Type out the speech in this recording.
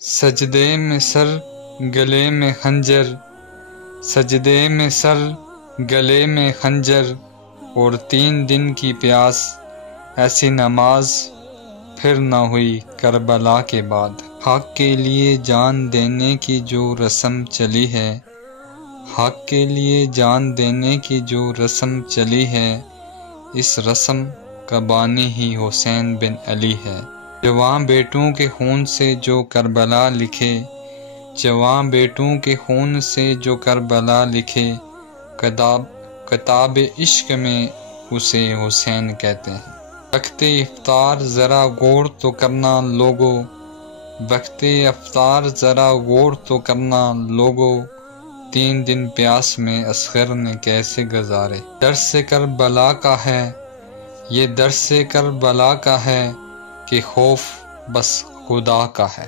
سجدے میں سر گلے میں خنجر، سجدے میں سر گلے میں خنجر، اور 3 دن کی پیاس، ایسی نماز پھر نہ ہوئی کربلا کے بعد۔ حق کے لیے جان دینے کی جو رسم چلی ہے، حق کے لیے جان دینے کی جو رسم چلی ہے، اس رسم کا بانی ہی حسین بن علی ہے۔ جواں بیٹوں کے خون سے جو کربلا لکھے، جواں بیٹوں کے خون سے جو کربلا لکھے، کتاب عشق میں اسے حسین کہتے ہیں۔ وقت افطار ذرا غور تو کرنا لوگو، وقت افطار ذرا غور تو کرنا لوگو، 3 دن پیاس میں اصغر نے کیسے گزارے۔ درس کربلا کا ہے یہ، درس کربلا کا ہے، کہ خوف بس خدا کا ہے۔